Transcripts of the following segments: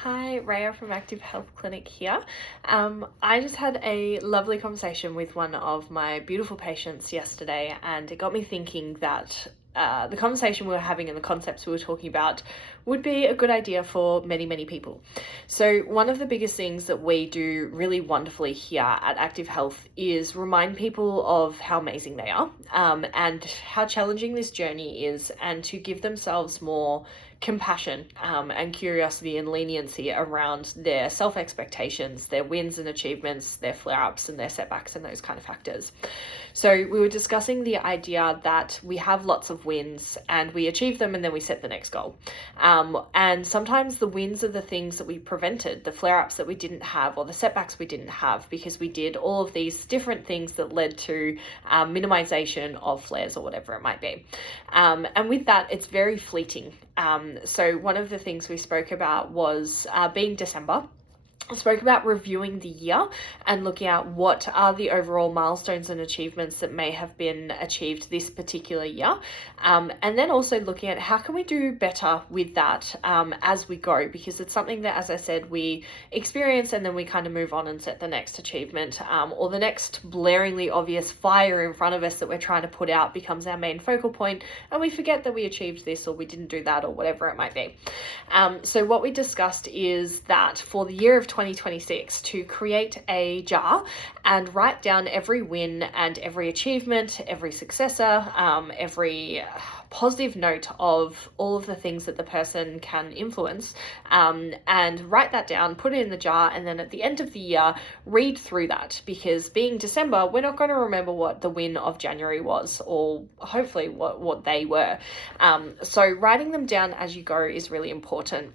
Hi, Rhea from Active Health Clinic here. I just had a lovely conversation with one of my beautiful patients yesterday, and it got me thinking that the conversation we were having and the concepts we were talking about would be a good idea for many, many people. So one of the biggest things that we do really wonderfully here at Active Health is remind people of how amazing they are, and how challenging this journey is, and to give themselves more compassion and curiosity and leniency around their self-expectations, their wins and achievements, their flare-ups and their setbacks and those kind of factors. So we were discussing the idea that we have lots of wins and we achieve them and then we set the next goal. And sometimes the wins are the things that we prevented, the flare-ups that we didn't have or the setbacks we didn't have because we did all of these different things that led to minimization of flares or whatever it might be. And with that, it's very fleeting. So one of the things we spoke about was being December. I spoke about reviewing the year and looking at what are the overall milestones and achievements that may have been achieved this particular year. And then also looking at how can we do better with that as we go, because it's something that, as I said, we experience and then we kind of move on and set the next achievement, or the next blaringly obvious fire in front of us that we're trying to put out becomes our main focal point, and we forget that we achieved this or we didn't do that or whatever it might be. So what we discussed is that for the year of 2026, to create a jar and write down every win and every achievement, every successor, every positive note of all of the things that the person can influence, and write that down, put it in the jar, and then at the end of the year, read through that, because being December, we're not going to remember what the win of January was, or hopefully what they were. So writing them down as you go is really important.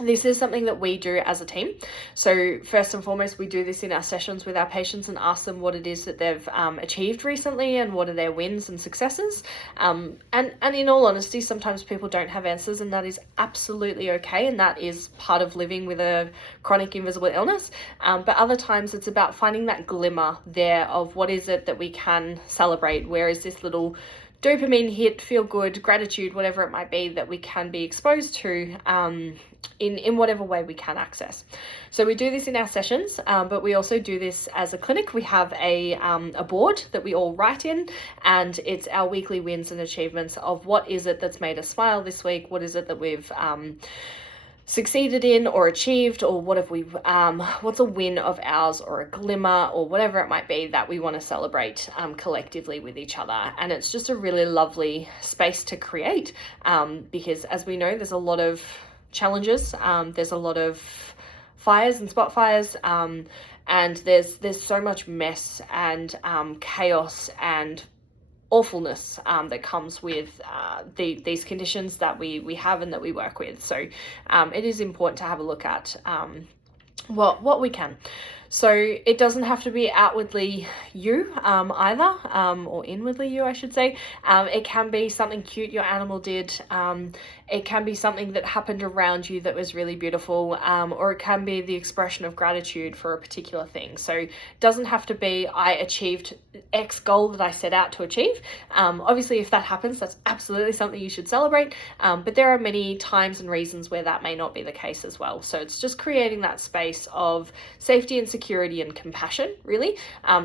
This is something that we do as a team. So first and foremost, we do this in our sessions with our patients and ask them what it is that they've achieved recently and what are their wins and successes. And in all honesty, sometimes people don't have answers, and that is absolutely okay. And that is part of living with a chronic invisible illness. But other times it's about finding that glimmer there of what is it that we can celebrate. Where is this little dopamine hit, feel good, gratitude, whatever it might be, that we can be exposed to in whatever way we can access. So we do this in our sessions, but we also do this as a clinic. We have a board that we all write in, and it's our weekly wins and achievements of what is it that's made us smile this week, what is it that we've succeeded in or achieved, or what have we what's a win of ours or a glimmer or whatever it might be that we want to celebrate collectively with each other. And it's just a really lovely space to create, because as we know, there's a lot of challenges, there's a lot of fires and spot fires, and there's so much mess and chaos and awfulness that comes with these conditions that we have and that we work with. So it is important to have a look at what we can. So it doesn't have to be outwardly you either, or inwardly you, I should say. It can be something cute your animal did. It can be something that happened around you that was really beautiful, or it can be the expression of gratitude for a particular thing. So it doesn't have to be I achieved X goal that I set out to achieve. Obviously, if that happens, that's absolutely something you should celebrate. But there are many times and reasons where that may not be the case as well. So it's just creating that space of safety and security and compassion, really,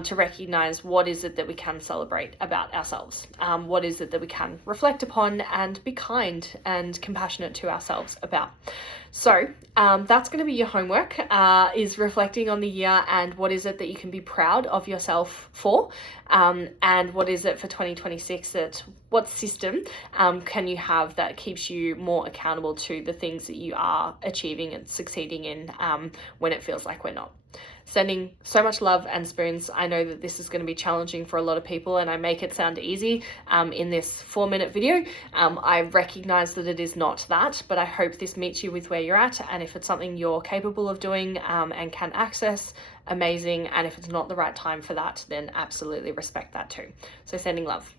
to recognize what is it that we can celebrate about ourselves. What is it that we can reflect upon and be kind and compassionate to ourselves about. So that's going to be your homework, is reflecting on the year and what is it that you can be proud of yourself for, and what is it for 2026 that what system can you have that keeps you more accountable to the things that you are achieving and succeeding in when it feels like we're not. Sending so much love and spoons. I know that this is going to be challenging for a lot of people, and I make it sound easy in this 4-minute video. I recognize that it is not that, but I hope this meets you with where you're at, and if it's something you're capable of doing and can access, amazing, and if it's not the right time for that, then absolutely respect that too. So sending love.